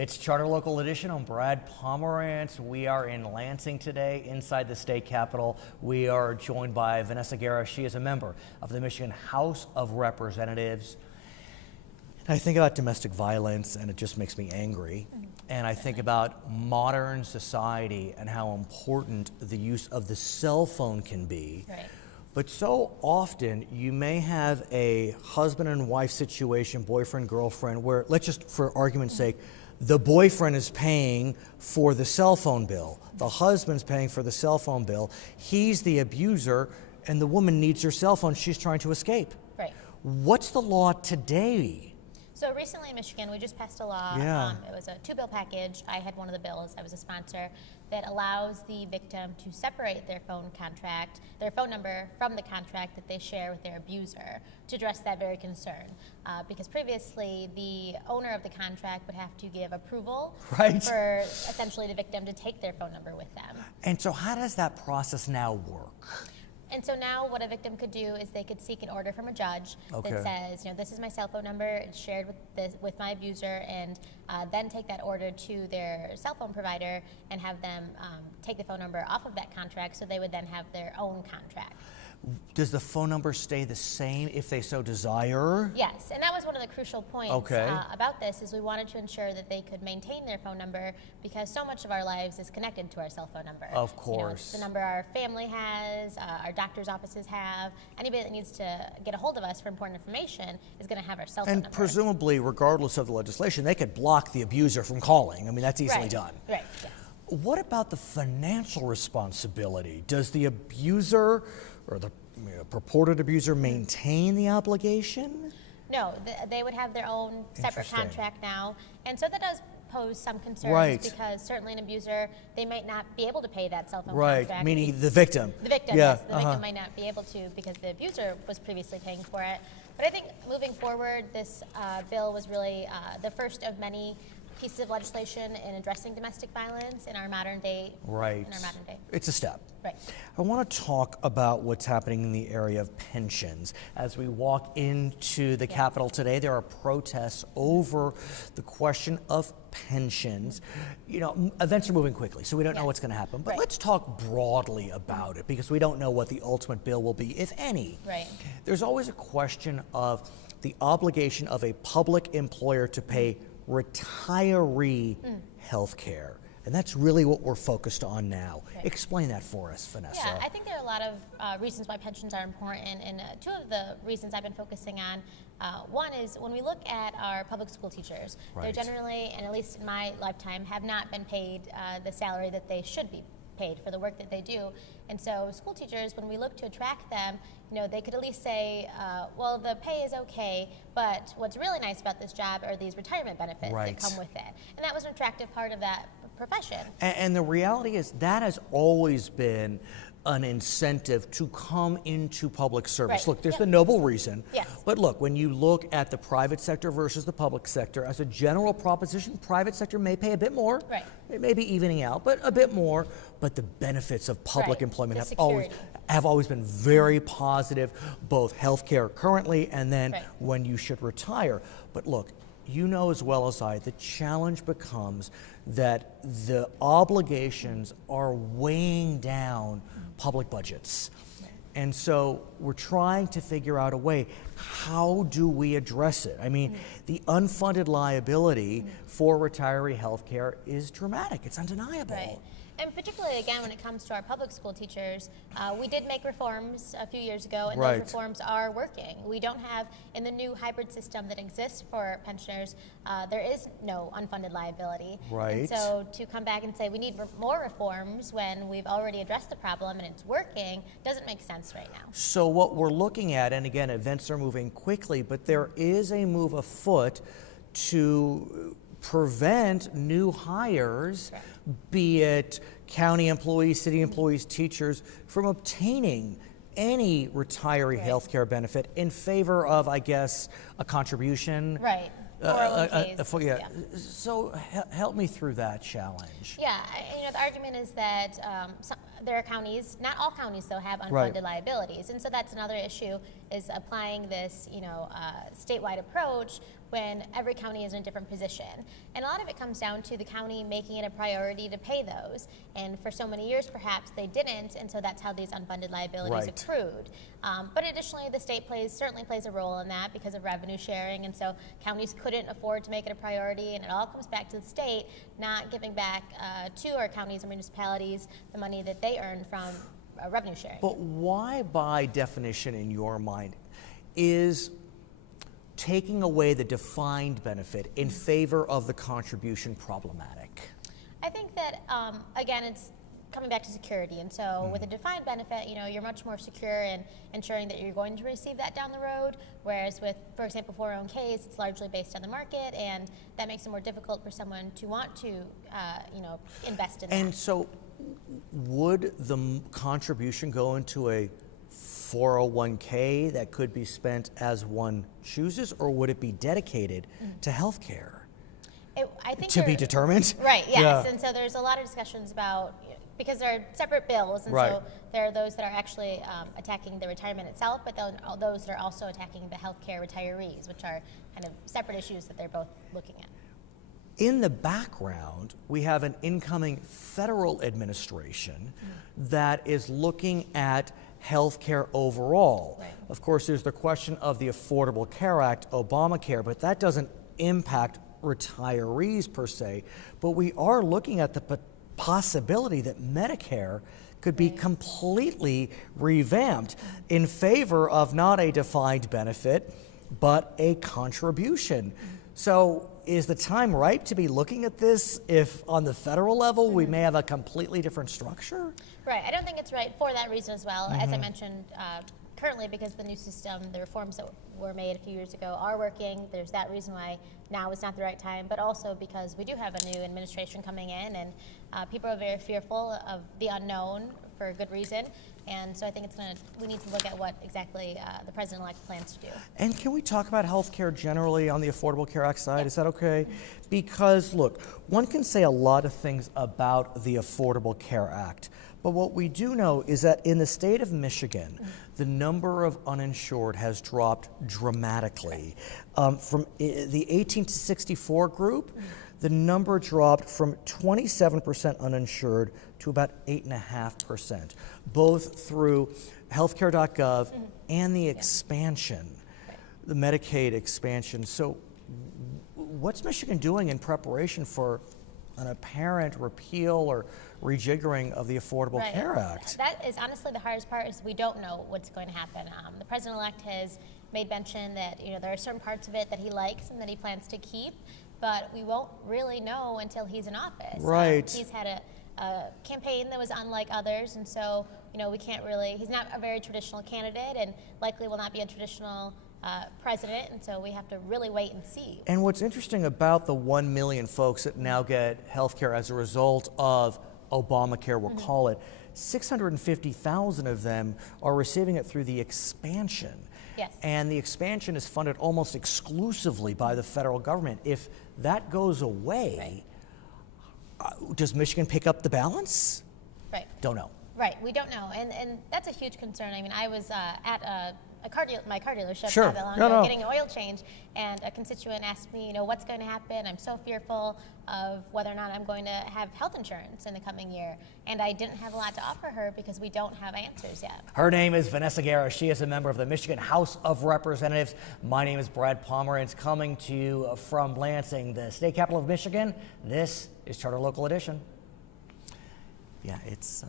It's Charter Local Edition. I'm Brad Pomerance. We are in Lansing today, inside the state capitol. We are joined by Vanessa Guerra. She is a member of the Michigan House of Representatives. And I think about domestic violence, and it just makes me angry. And I think about modern society and how important the use of the cell phone can be. Right. But so often you may have a husband and wife situation, boyfriend, girlfriend, where, let's just for argument's sake, the boyfriend is paying for the cell phone bill. The husband's paying for the cell phone bill. He's the abuser, and the woman needs her cell phone. She's trying to escape. Right. What's the law today? So recently in Michigan, we just passed a law. Yeah. It was a two-bill package. I had one of the bills. I was a sponsor that allows the victim to separate their phone number from the contract that they share with their abuser to address that very concern. Because previously, the owner of the contract would have to give approval for essentially the victim to take their phone number with them. And so how does that process now work? And so now what a victim could do is they could seek an order from a judge that says, this is my cell phone number, it's shared with my abuser, and then take that order to their cell phone provider and have them take the phone number off of that contract, so they would then have their own contract. Does the phone number stay the same if they so desire? Yes, and that was one of the crucial points about this, is we wanted to ensure that they could maintain their phone number, because so much of our lives is connected to our cell phone number. Of course. It's the number our family has, our doctor's offices have. Anybody that needs to get a hold of us for important information is going to have our cell phone number. And presumably, regardless of the legislation, they could block the abuser from calling. I mean, that's easily done. Right, yes. What about the financial responsibility? Does the abuser or the purported abuser maintain the obligation? No, they would have their own separate contract now. And so that does pose some concerns, because certainly an abuser, they might not be able to pay that cell phone contract. Meaning the victim. The victim, yes. The victim might not be able to, because the abuser was previously paying for it. But I think moving forward, this bill was really the first of many pieces of legislation in addressing domestic violence in our modern day. It's a step. Right. I want to talk about what's happening in the area of pensions. As we walk into the Capitol today, there are protests over the question of pensions. Events are moving quickly, so we don't know what's going to happen. But let's talk broadly about it, because we don't know what the ultimate bill will be, if any. Right. There's always a question of the obligation of a public employer to pay retiree health care. And that's really what we're focused on now. Right. Explain that for us, Vanessa. Yeah, I think there are a lot of reasons why pensions are important, and two of the reasons I've been focusing on, one is when we look at our public school teachers, they're generally, and at least in my lifetime, have not been paid the salary that they should be paid for the work that they do. And so school teachers, when we look to attract them, they could at least say, well, the pay is okay, but what's really nice about this job are these retirement benefits that come with it. And that was an attractive part of that profession. And the reality is that has always been an incentive to come into public service. Look, there's the noble reason. But look, when you look at the private sector versus the public sector, as a general proposition, private sector may pay a bit more. It may be evening out, but a bit more. But the benefits of public employment have always been very positive, both healthcare currently and then when you should retire. But look, you know as well as I, the challenge becomes that the obligations are weighing down public budgets. And so we're trying to figure out a way, how do we address it? I mean, the unfunded liability for retiree health care is dramatic. It's undeniable. Right. And particularly, again, when it comes to our public school teachers, we did make reforms a few years ago, and those reforms are working. We don't have, in the new hybrid system that exists for pensioners, there is no unfunded liability. And so to come back and say we need more reforms when we've already addressed the problem and it's working doesn't make sense right now. So what we're looking at, and again, events are moving quickly, but there is a move afoot to prevent new hires, be it county employees, city employees, teachers, from obtaining any retiree health care benefit in favor of, I guess, a contribution. So help me through that challenge. Yeah, the argument is that there are counties, not all counties though, have unfunded liabilities, and so that's another issue, is applying this, statewide approach when every county is in a different position. And a lot of it comes down to the county making it a priority to pay those. And for so many years, perhaps they didn't, and so that's how these unfunded liabilities accrued. But additionally, the state certainly plays a role in that because of revenue sharing, and so counties couldn't afford to make it a priority, and it all comes back to the state not giving back to our counties and municipalities the money that they earn from revenue sharing. But why, by definition, in your mind, is taking away the defined benefit in favor of the contribution problematic? I think that, again, it's coming back to security. And so with a defined benefit, you're much more secure in ensuring that you're going to receive that down the road. Whereas with, for example, 401ks, it's largely based on the market, and that makes it more difficult for someone to want to, invest in that. And so would the contribution go into a 401k that could be spent as one chooses, or would it be dedicated to health care? I think to be determined? Right, yes. And so there's a lot of discussions about, because there are separate bills, and so there are those that are actually attacking the retirement itself, but then those that are also attacking the healthcare retirees, which are kind of separate issues that they're both looking at. In the background, we have an incoming federal administration that is looking at healthcare overall. Right. Of course, there's the question of the Affordable Care Act, Obamacare, but that doesn't impact retirees per se. But we are looking at the possibility that Medicare could be completely revamped in favor of not a defined benefit, but a contribution. So is the time ripe to be looking at this if on the federal level we may have a completely different structure? Right, I don't think it's right for that reason as well. As I mentioned, currently, because the new system, the reforms that were made a few years ago are working, there's that reason why now is not the right time, but also because we do have a new administration coming in, and people are very fearful of the unknown for good reason. And so I think we need to look at what exactly the president-elect plans to do. And can we talk about health care generally on the Affordable Care Act side? Is that okay? Because look, one can say a lot of things about the Affordable Care Act, but what we do know is that in the state of Michigan, the number of uninsured has dropped dramatically. From the 18 to 64 group, the number dropped from 27% uninsured to about 8.5%, both through healthcare.gov and the expansion, the Medicaid expansion. So what's Michigan doing in preparation for an apparent repeal or rejiggering of the Affordable Care Act? That is honestly the hardest part, is we don't know what's going to happen. The president-elect has made mention that there are certain parts of it that he likes and that he plans to keep, but we won't really know until he's in office. Right. He's had a campaign that was unlike others, and so we can't really, he's not a very traditional candidate and likely will not be a traditional president, and so we have to really wait and see. And what's interesting about the 1 million folks that now get health care as a result of Obamacare, we'll call it, 650,000 of them are receiving it through the expansion. Yes. And the expansion is funded almost exclusively by the federal government. If that goes away, does Michigan pick up the balance? Right. Don't know. Right, we don't know, and that's a huge concern. I mean, I was at my car dealership Sure. not that long ago getting an oil change, and a constituent asked me, what's going to happen? I'm so fearful of whether or not I'm going to have health insurance in the coming year, and I didn't have a lot to offer her because we don't have answers yet. Her name is Vanessa Guerra. She is a member of the Michigan House of Representatives. My name is Brad Pomerance, coming to you from Lansing, the state capital of Michigan. This is Charter Local Edition. Yeah, it's